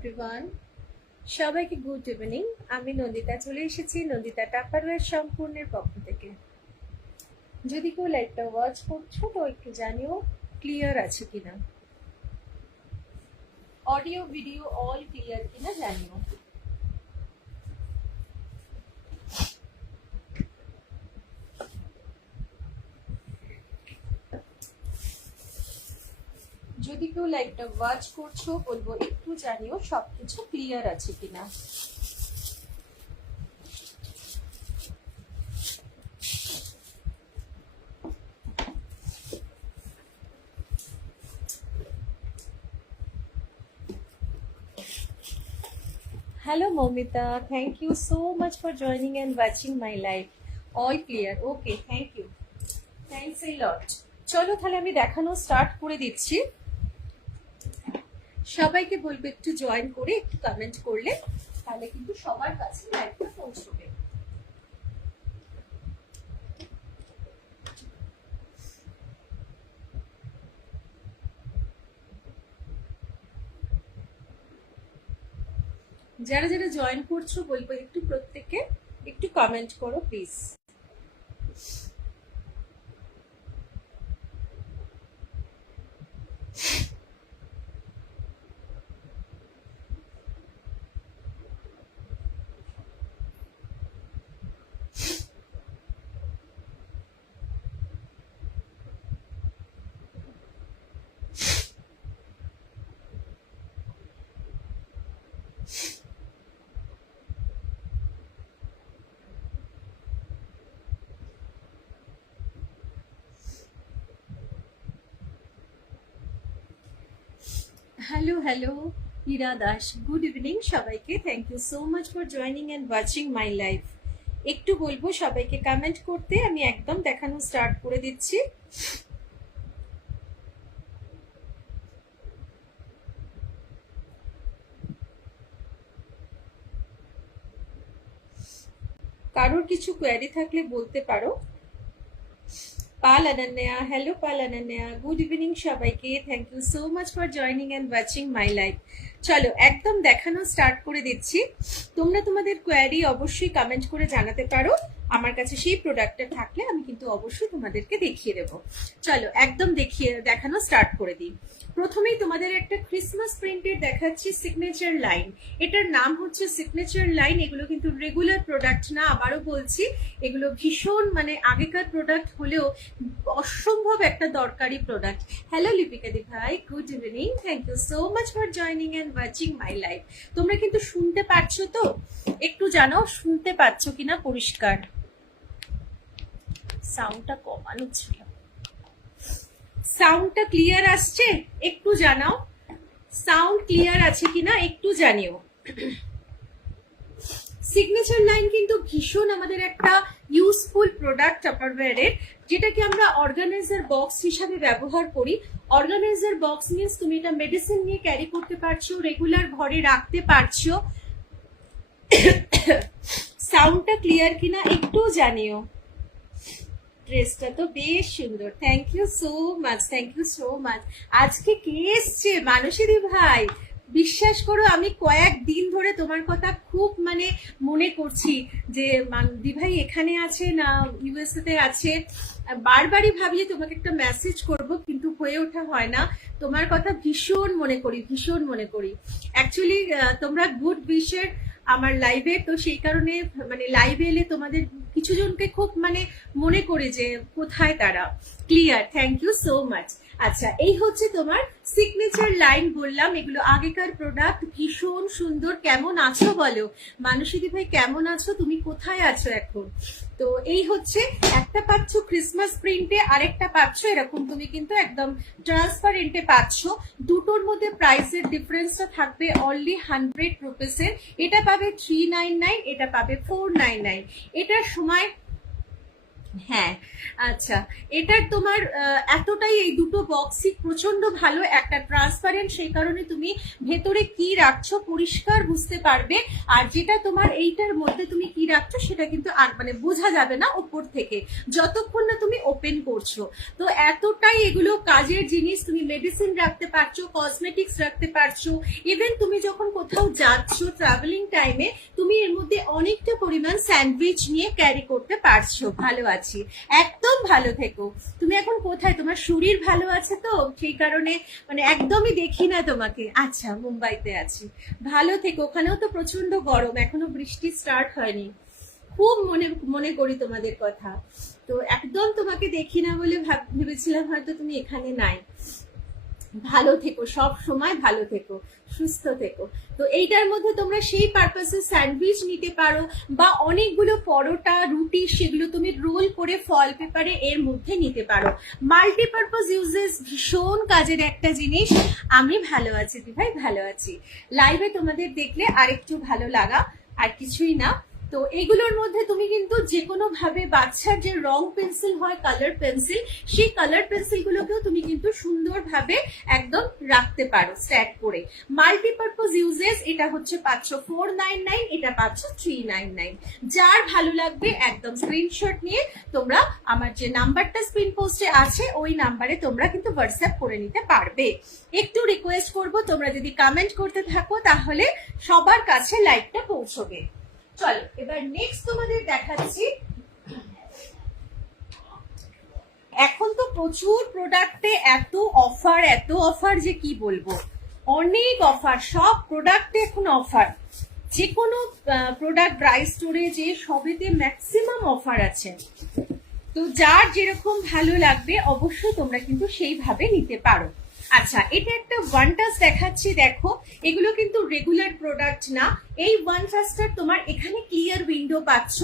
Everyone, সবাইকে good evening. আমি নন্দিতা চলে এসেছি নন্দিতা টাপারওয়্যার সম্পূর্ণের পক্ষ থেকে। যদি কেউ লাইভটা ওয়াচ করছো তো একটু জানিও ক্লিয়ার আছে কিনা, অডিও ভিডিও অল ক্লিয়ার কিনা জানিও। যদি কেউ লাইভটা ওয়াচ করছো বলবো একটু জানিও সবকিছু ক্লিয়ার আছে কিনা। Hello Momita, thank you so much for joining and watching my live. All clear. Okay, thank you. Thanks a lot. চলো তাহলে আমি দেখানো স্টার্ট করে দিচ্ছি। সবাইকে বলবো একটু জয়েন করে একটু কমেন্ট করলে তাহলে কিন্তু সবার কাছে লাইভটা পৌঁছবে। যারা যারা জয়েন করছো বলবো একটু প্রত্যেককে একটু কমেন্ট করো please. Hello hello Hira Das, good evening সবাইকে। Thank you so much for joining and watching my live. একটু বলবো সবাইকে কমেন্ট করতে, আমি একদম দেখানো স্টার্ট করে দিচ্ছি। কারোর কিছু কোয়ারি থাকলে বলতে পারো। Pal Ananya, hello Pal Ananya, good evening সবাইকে। Thank you so much for joining and watching my live. চলো একদম দেখানো স্টার্ট করে দিচ্ছি। তোমরা তোমাদের কোয়ারি অবশ্যই কমেন্ট করে জানাতে পারো। আমার কাছে সেই প্রোডাক্টটা থাকলে আমি কিন্তু অবশ্যই তোমাদেরকে দেখিয়ে দেবো। চলো একদম দেখানো স্টার্ট করে দিই। প্রথমেই তোমাদের একটা ক্রিসমাস প্রিন্টের দেখাচ্ছি সিগনেচার লাইন। এটার নাম হচ্ছে সিগনেচার লাইন। এগুলো কিন্তু রেগুলার প্রোডাক্ট না, আবারও বলছি এগুলো ভীষণ মানে আগেকার প্রোডাক্ট হলেও অসম্ভব একটা দরকারি প্রোডাক্ট। হ্যালো লিপিকা দি ভাই, good evening, thank you so much for joining and watching my live. তোমরা কিন্তু শুনতে পাচ্ছো তো? একটু জানাও শুনতে পাচ্ছ কিনা পরিষ্কার। সাউন্ডটা কমানো ছিল। সাউন্ডটা ক্লিয়ার আসছে? একটু জানাও সাউন্ড ক্লিয়ার আছে কিনা, একটু জানিও। সিগনেচার লাইন কিন্তু ভীষণ আমাদের একটা ইউজফুল প্রোডাক্ট টাপারওয়্যারের, যেটাকে আমরা অর্গানাইজার বক্স হিসাবে ব্যবহার করি। অর্গানাইজার বক্স মিনস তুমি এটা মেডিসিন নিয়ে ক্যারি করতে পারছো, রেগুলার ঘরে রাখতে পারছো। সাউন্ডটা ক্লিয়ার কিনা একটু জানিও। ড্রেসটা তো বেশ সুন্দর, thank you so much, thank you so much. আজকে কে এসছে? মানসী ভাই, বিশ্বাস করো আমি কয়েকদিন ধরে তোমার কথা খুব মানে মনে করছি যে দিভাই এখানে আছে না ইউএসএ তে আছে। বারবারই ভাবি যে তোমাকে একটা মেসেজ করব, কিন্তু হয়ে ওঠা হয় না। তোমার কথা ভীষণ মনে করি, ভীষণ মনে করি। অ্যাকচুয়ালি তোমরা গুড উইশের আমার লাইভে, তো সেই কারণে মানে লাইভে এলে তোমাদের কিছু জনকে খুব মানে মনে করে যে কোথায় তারা। Clear, thank you so much. আচ্ছা, এই হচ্ছে তোমার সিগনেচার লাইন। বললাম এগুলো আগেকার প্রোডাক্ট, ভীষণ সুন্দর। কেমন আছো বলো মানসী ভাই, কেমন আছো? তুমি কোথায় আছো এখন? তো এই হচ্ছে, একটা পাচ্ছ ক্রিসমাস প্রিন্টে, আরেকটা পাচ্ছ এরকম তুমি কিন্তু একদম ট্রান্সপারেন্টে পাচ্ছ। দুটোর মধ্যে প্রাইসের ডিফারেন্সটা থাকবে অনলি 100 রুপিসের। এটা পাবে 399, এটা পাবে 499। এটার সময় হ্যাঁ, আচ্ছা, এটার তোমার এতটাই এই দুটো বক্সই প্রচন্ড ভালো, একটা ট্রান্সপারেন্ট, সেই কারণে তুমি ভেতরে কি রাখছো পরিষ্কার বুঝতে পারবে। আর যেটা তোমার এইটার মধ্যে তুমি কি রাখছো সেটা কিন্তু আর মানে বোঝা যাবে না ওপর থেকে, যতক্ষণ না তুমি ওপেন করছো। তো এতটাই এগুলো কাজের জিনিস, তুমি মেডিসিন রাখতে পারছো, কসমেটিক্স রাখতে পারছো, ইভেন তুমি যখন কোথাও যাচ্ছ ট্রাভেলিং টাইমে তুমি এর মধ্যে অনেকটা পরিমাণ স্যান্ডউইচ নিয়ে ক্যারি করতে পারছো। ভালো আছি, একদম ভালো থেকো। তুমি এখন কোথায়? তোমার শরীর ভালো আছে তো, সেই কারণে মানে একদমই দেখি না তোমাকে। আচ্ছা, মুম্বাইতে আছি, ভালো থেকো। ওখানেও তো প্রচন্ড গরম, এখনো বৃষ্টি স্টার্ট হয়নি। খুব মনে মনে করি তোমাদের কথা। তো একদম তোমাকে দেখি না বলে ভেবেছিলাম হয়তো তুমি এখানে নাই। ভালো থেকো, সব সময় ভালো থেকো, সুস্থ থেকো। তো এইটার মধ্যে তোমরা সেই পারপাসে স্যান্ডউইচ নিতে পারো, বা অনেকগুলো পরোটা রুটি সেগুলো তুমি রোল করে ফয়েল পেপারে এর মধ্যে নিতে পারো। মাল্টিপারপাস ইউজেস, ভীষণ কাজের একটা জিনিস। আমি ভালো আছি দিভাই, ভালো আছি। লাইভে তোমাদের দেখলে আরেকটু ভালো লাগা, আর কিছুই না। তো এগুলোর মধ্যে তুমি কিন্তু যে কোনো ভাবে বাচ্চার যে রং পেন্সিল হয়, কালার পেন্সিল, সেই কালার পেন্সিল গুলোকেও তুমি কিন্তু সুন্দরভাবে একদম রাখতে পারো স্ট্যাক করে। মাল্টিপারপাস ইউজেস, এটা হচ্ছে পাচ্ছ 499, এটা পাচ্ছ 399। যার ভালো লাগবে একদম স্ক্রিনশট নিয়ে তোমরা আমার যে নাম্বারটা স্ক্রিন পোস্টে আছে ওই নাম্বারে তোমরা কিন্তু হোয়াটসঅ্যাপ করে নিতে পারবে। একটু রিকোয়েস্ট করব, তোমরা যদি কমেন্ট করতে থাকো তাহলে সবার কাছে লাইভটা পৌঁছবে। চলো এবার নেক্সট তোমাদের দেখাচ্ছি। এখন তো প্রচুর প্রোডাক্টে এত অফার যে কি বলবো, অনেক অফার, সব প্রোডাক্টে এখন অফার। যে কোনো প্রোডাক্ট ড্রাই স্টোরেজে সবেতে ম্যাক্সিমাম অফার আছে। তো যার যেরকম ভালো লাগবে অবশ্যই তোমরা কিন্তু সেইভাবে নিতে পারো। আচ্ছা, এটা একটা ওয়ান টাচ দেখাচ্ছি, দেখো এগুলো কিন্তু রেগুলার প্রোডাক্ট না। এই ওয়ান টাচটার তোমার এখানে ক্লিয়ার উইন্ডো পাচ্ছ,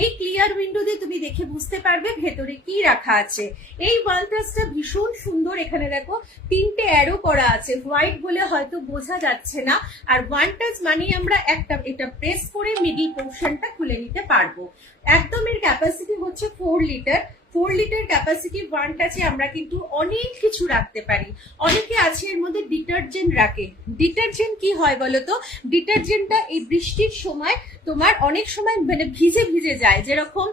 এই ক্লিয়ার উইন্ডো দিয়ে তুমি দেখে বুঝতে পারবে ভেতরে কি রাখা আছে। এই ওয়ান টাচটা ভীষণ সুন্দর, এখানে দেখো তিনটে অ্যারো করা আছে, হোয়াইট বলে হয়তো বোঝা যাচ্ছে না। আর ওয়ান টাচ মানে আমরা একটা এটা প্রেস করে মিডিল পোর্শনটা খুলে নিতে পারবো। একদম এর ক্যাপাসিটি হচ্ছে 4 লিটার। 4 লিটার ক্যাপাসিটি ওয়ান টাচে আমরা কিন্তু অনেক কিছু রাখতে পারি। অনেকে আছে এর মধ্যে ডিটারজেন্ট রাখে। ডিটারজেন্ট কি হয় বলতো, ডিটারজেন্টটা এই বৃষ্টির সময় তোমার অনেক সময় মানে ভিজে ভিজে যায়, যেরকম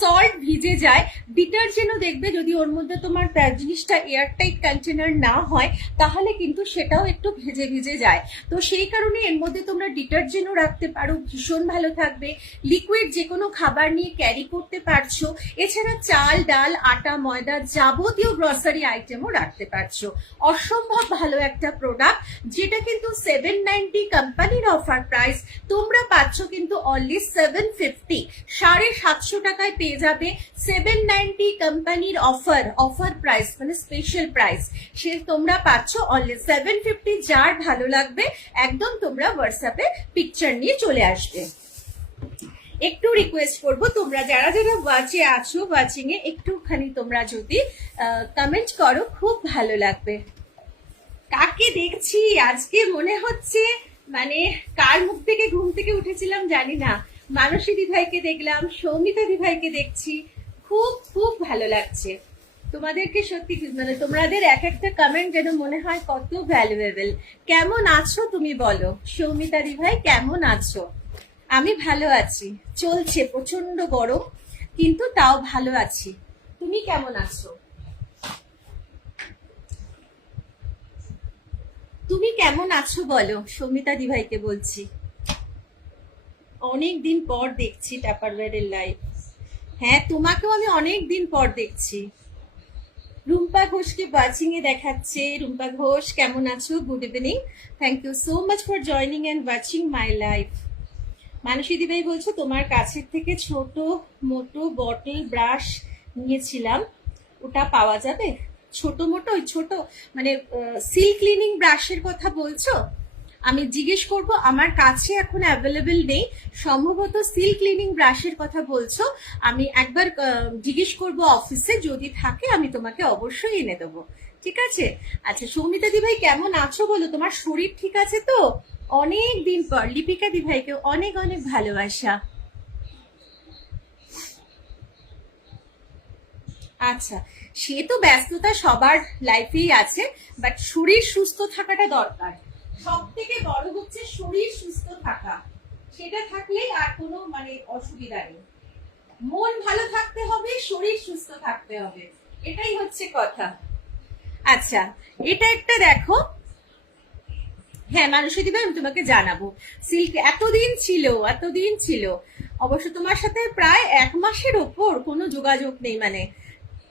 সল্ট ভিজে যায়, ডিটারজেন্টও দেখবে যদি ওর মধ্যে তোমার জিনিসটা এয়ারটাইট কন্টেনার না হয় তাহলে কিন্তু সেটাও একটু ভিজে ভিজে যায়। তো সেই কারণে এর মধ্যে তোমরা ডিটারজেন্টও রাখতে পারো, ভীষণ ভালো থাকবে। লিকুইড যে কোনো খাবার নিয়ে ক্যারি করতে পারছো। এছাড়া চাল ডাল আটা ময়দা যাবতীয় গ্রসারি আইটেমও রাখতে পারছো। অসম্ভব ভালো একটা প্রোডাক্ট, যেটা কিন্তু 790 কোম্পানির অফার প্রাইস, তোমরা পাচ্ছ কিন্তু অনলি 750, 750 টাকায় পেয়ে যাবে। 790 কোম্পানির অফার প্রাইস মানে স্পেশাল প্রাইস, সে তোমরা পাচ্ছ অনলি 750। যার ভালো লাগবে একদম তোমরা হোয়াটসঅ্যাপে পিকচার নিয়ে চলে আসবে। একটু রিকোয়েস্ট করবো, তোমরা যারা যারা ওয়াচে আছো, ওয়াচিং এ একটুখানি তোমরা যদি কমেন্ট করো খুব ভালো লাগবে। কাকে দেখছি আজকে মনে হচ্ছে, মানে কার মুখ থেকে ঘুম থেকে উঠেছিলাম জানি না। মানসী দিভাইকে দেখলাম, সৌমিতা দিভাইকে দেখছি, খুব খুব ভালো লাগছে তোমাদেরকে সত্যি। মানে তোমাদের এক একটা কমেন্ট যেন মনে হয় কত ভ্যালুয়েবল। কেমন আছো তুমি বলো, সৌমিতা দিভাই কেমন আছো? আমি ভালো আছি, চলছে প্রচন্ড গরম কিন্তু তাও ভালো আছি। তুমি কেমন আছো? তুমি কেমন আছো বলো, সৌমিতা দিভাইকে বলছি। অনেক দিন পর দেখছি টাপারওয়্যারের লাইভ। হ্যাঁ, তোমাকেও আমি অনেক দিন পর দেখছি। রুম্পা ঘোষকে ওয়াচিং এ দেখাচ্ছে। রুম্পা ঘোষ কেমন আছো? Good evening, thank you so much for joining and watching my live. Manasi দিভাই বলছো তোমার কাছের থেকে ছোট মোটো বটল ব্রাশ নিয়েছিলাম, ওটা পাওয়া যাবে? ছোট মোটো ওই ছোট মানে সিল ক্লিনিং ব্রাশের কথা বলছো? আমি জিজ্ঞেস করব, আমার কাছে এখন অ্যাভেলেবেল নেই, সম্ভবত সিল ক্লিনিং ব্রাশের কথা বলছো। আমি একবার জিজ্ঞেস করব অফিসে, যদি থাকে আমি তোমাকে অবশ্যই এনে দেবো, ঠিক আছে? আচ্ছা, সৌমিতা দিভাই কেমন আছো বলো, তোমার শরীর ঠিক আছে তো? অনেক দিন পর। লিপিকা দিভাইকে অনেক অনেক ভালোবাসা। আচ্ছা, সে তো ব্যস্ততা সবার লাইফেই আছে, বাট শরীর সুস্থ থাকাটা দরকার। সব থেকে বড় হচ্ছে শরীর সুস্থ থাকা, সেটা থাকলেই আর কোনো মানে অসুবিধা নেই। মন ভালো থাকতে হবে, শরীর সুস্থ থাকতে হবে, এটাই হচ্ছে কথা। আচ্ছা, এটা একটা দেখো, হ্যাঁ মানুষী দিবে, আমি তোমাকে জানাবো। সিল্ক এতদিন ছিল, অবশ্য তোমার সাথে প্রায় 1 মাসের ওপর কোনো যোগাযোগ নেই, মানে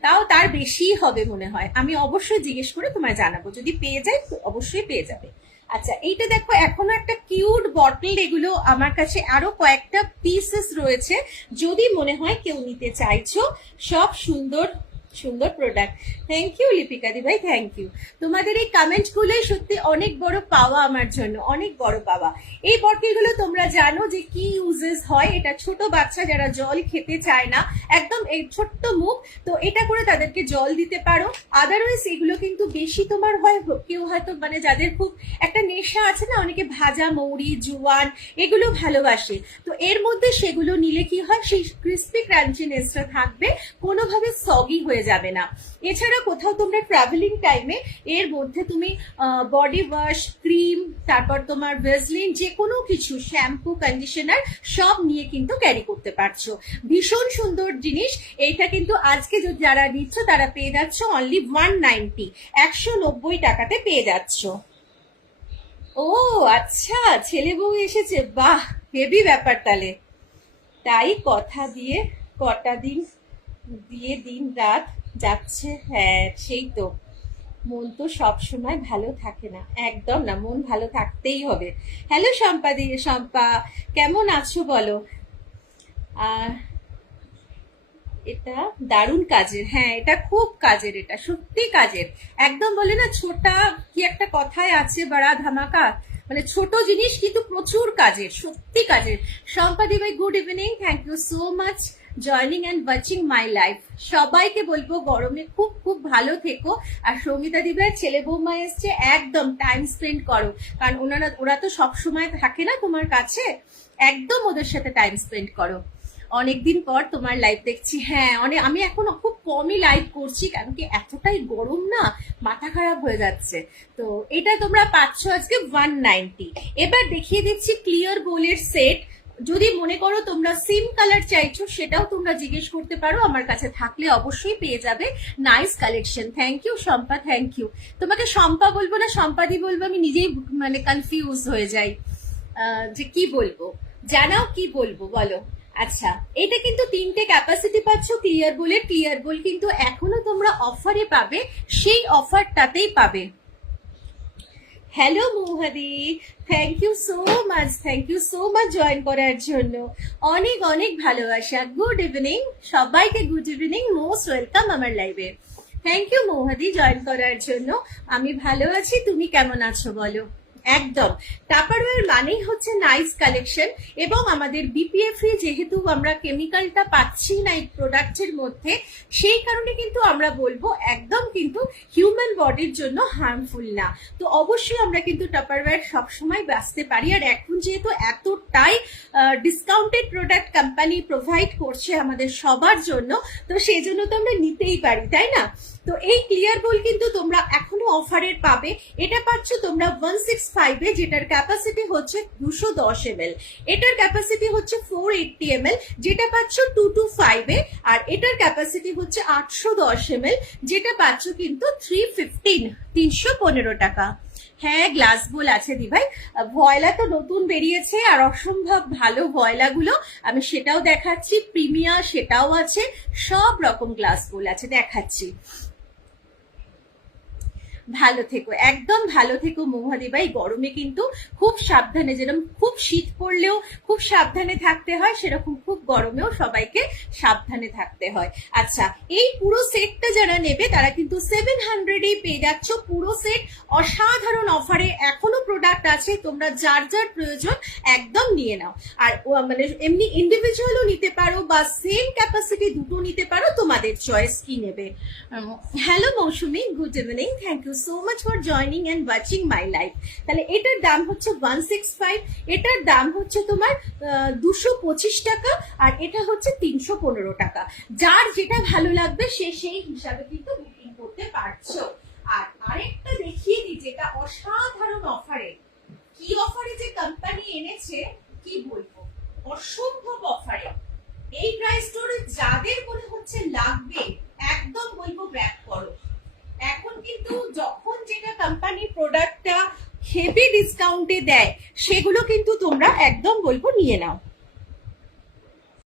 তাও তার বেশি হবে মনে হয়। আমি অবশ্যই জিজ্ঞেস করে তোমায় জানাবো, যদি পেয়ে যাই তো অবশ্যই পেয়ে যাবে। আচ্ছা, এইটা দেখো, এখনো একটা কিউট বটল, এগুলো আমার কাছে আরো কয়েকটা পিসেস রয়েছে, যদি মনে হয় কেউ নিতে চাইছো। সব সুন্দর সুন্দর product. Thank you Lipika di ভাই, থ্যাংক ইউ। তোমাদের এই কমেন্ট গুলোই সত্যি অনেক বড় পাওয়া আমার জন্য, অনেক বড় পাওয়া। এই বটলগুলো তোমরা জানো যে কি ইউজেস হয়। এটা ছোট বাচ্চা যারা জল খেতে চায় না, একদম এই ছোট্ট মুখ, তো এটা করে তাদেরকে জল দিতে পারো। আদারওয়াইজ এগুলো কিন্তু বেশি তোমার হয়, কেউ হয়তো মানে যাদের খুব একটা নেশা আছে না, অনেকে ভাজা মৌরি জুয়ান এগুলো ভালোবাসে, তো এর মধ্যে সেগুলো নিলে কি হয়, সেই ক্রিস্পি ক্রাঞ্চিনেসটা থাকবে, কোনোভাবে সগি হয়ে যাবে না। এছাড়া কোথাও তোমরা ট্রাভেলিং টাইমে এর মধ্যে তুমি বডি ওয়াশ, ক্রিম, তারপর তোমার ভেজলিন, যে কোনো কিছু, শ্যাম্পু, কন্ডিশনার সব নিয়ে কিন্তু ক্যারি করতে পারছো। ভীষণ সুন্দর জিনিস। এইটা কিন্তু আজকে যারা নিচ্ছ তারা পেয়ে যাচ্ছ অনলি 190, 190 টাকাতে পেয়ে যাচ্ছ। ও আচ্ছা, ছেলে বউ এসেছে, বাহ হেভি ব্যাপার তাহলে। তাই কথা দিয়ে কটা দিন দিয়ে দিন রাত যাচ্ছে, হ্যাঁ সেই তো। মন তো সব সময় ভালো থাকে না, একদম না, মন ভালো থাকতেই হবে। হ্যালো শম্পা, কেমন আছো বলো? আহ এটা দারুণ কাজের, হ্যাঁ এটা খুব কাজের, এটা সত্যি কাজের। একদম বলে না, ছোটা কি একটা কথায় আছে, বড়া ধামাকা, মানে ছোট জিনিস কিন্তু প্রচুর কাজের, সত্যি কাজের। শম্পাদি ভাই good evening, thank you so much joining and watching my life. সবাইকে বলবো গরমে খুব খুব ভালো থেকো। আর সঙ্গীতা দিভাইয়ের ছেলে বৌমা এসছে, একদম টাইম স্পেন্ড করো, কারণ ওরা তো সব সময় থাকে না তোমার কাছে, একদম ওদের সাথে টাইম স্পেন্ড করো। অনেকদিন পর তোমার লাইভ দেখছি, হ্যাঁ আমি এখন খুব কমই লাইভ করছি, কারণ কি এতটাই গরম না, মাথা খারাপ হয়ে যাচ্ছে। তো এটা তোমরা পাচ্ছ আজকে 190। এবার দেখিয়ে দিচ্ছি ক্লিয়ার বোলের সেট। যদি মনে করো তোমরা সিম কালার চাইছো, সেটাও তোমরা জিজ্ঞেস করতে পারো, আমার কাছে থাকলে অবশ্যই পেয়ে যাবে। Nice collection, thank you Shampa, thank you. তোমাকে শম্পা বলবো না শম্পাদি বলবো, আমি নিজেই মানে কনফিউজ হয়ে যাই যে কি বলবো, জানাও কি বলবো বলো। আচ্ছা, এটা কিন্তু 3টে ক্যাপাসিটি পাচ্ছ ক্লিয়ার বোলের। ক্লিয়ার বোল কিন্তু এখনো তোমরা অফারে পাবে, সেই অফারটাতেই পাবে। হ্যালো মৌহাদি, thank you so much, thank you so much join করার জন্য, অনেক অনেক ভালোবাসা। গুড ইভিনিং সবাইকে, গুড ইভিনিং, মোস্ট ওয়েলকাম আমার লাইভে। থ্যাংক ইউ মৌহাদি জয়েন করার জন্য। আমি ভালো আছি, তুমি কেমন আছো বলো? একদম, টাপারওয়্যার মানেই হচ্ছে নাইস কালেকশন, এবং আমাদের বিপিএ ফ্রি, যেহেতু আমরা কেমিক্যালটা পাচ্ছি না এই প্রোডাক্টের মধ্যে, সেই কারণে কিন্তু আমরা বলবো একদম কিন্তু হিউম্যান বডির জন্য হার্মফুল না। তো অবশ্যই আমরা কিন্তু টাপারওয়্যার সবসময় বাঁচতে পারি, আর এখন যেহেতু এতটাই ডিসকাউন্টেড প্রোডাক্ট কোম্পানি প্রোভাইড করছে আমাদের সবার জন্য, তো সেই জন্য তো আমরা নিতেই পারি, তাই না? তো এই ক্লিয়ার বোল কিন্তু তোমরা এখনো অফারের পাবে। এটা পাচ্ছ তোমরা 165 এ, যেটার ক্যাপাসিটি হচ্ছে 210 ml, এটার ক্যাপাসিটি হচ্ছে 480 ml, যেটা পাচ্ছ 225 এ, আর এটার ক্যাপাসিটি হচ্ছে 810 ml, যেটা পাচ্ছ কিন্তু 315 টাকা। হ্যাঁ গ্লাস বোল আছে দিভাই, ভয়লা তো নতুন বেরিয়েছে, আর অসম্ভব ভালো ভয়লাগুলো, আমি সেটাও দেখাচ্ছি, প্রিমিয়া সেটাও আছে, সব রকম গ্লাস বোল আছে, দেখাচ্ছি। ভালো থেকো, একদম ভালো থেকো মৌহাদি ভাই। গরমে কিন্তু খুব সাবধানে, যেরকম খুব শীত পড়লেও খুব সাবধানে থাকতে হয়, সেরকম খুব গরমেও সবাইকে সাবধানে থাকতে হয়। আচ্ছা, এই পুরো সেটটা যারা নেবে তারা কিন্তু 700-এই পেয়ে যাচ্ছ পুরো সেট, অসাধারণ অফারে। এখনো প্রোডাক্ট আছে, তোমরা যার যার প্রয়োজন একদম নিয়ে নাও। আর মানে এমনি ইন্ডিভিজুয়ালও নিতে পারো, বা সেম ক্যাপাসিটি দুটো নিতে পারো, তোমাদের চয়েস কি নেবে। Hello Mousumi, good evening, thank you so much for joining and watching my life. তাহলে এটার দাম হচ্ছে 165, এটার দাম হচ্ছে তোমার 225 টাকা, আর এটা হচ্ছে 315 টাকা। যার যেটা ভালো লাগবে সে সেই হিসাবে কিন্তু বুকিং করতে পারছো। আর আরেকটা দেখিয়ে দিই যেটা অসাধারণ অফারে, কি অফারে যে কোম্পানি এনেছে কি বলবো, অসম্ভব অফারে। এই প্রাইস স্টোরে যাদের মনে হচ্ছে লাগবে একদম বলবো ব্যাক করো। এখন কিন্তু যখন যেটা কোম্পানি প্রোডাক্টটা হেভি ডিসকাউন্টে দেয় সেগুলো কিন্তু তোমরা একদম বলবো নিয়ে নাও।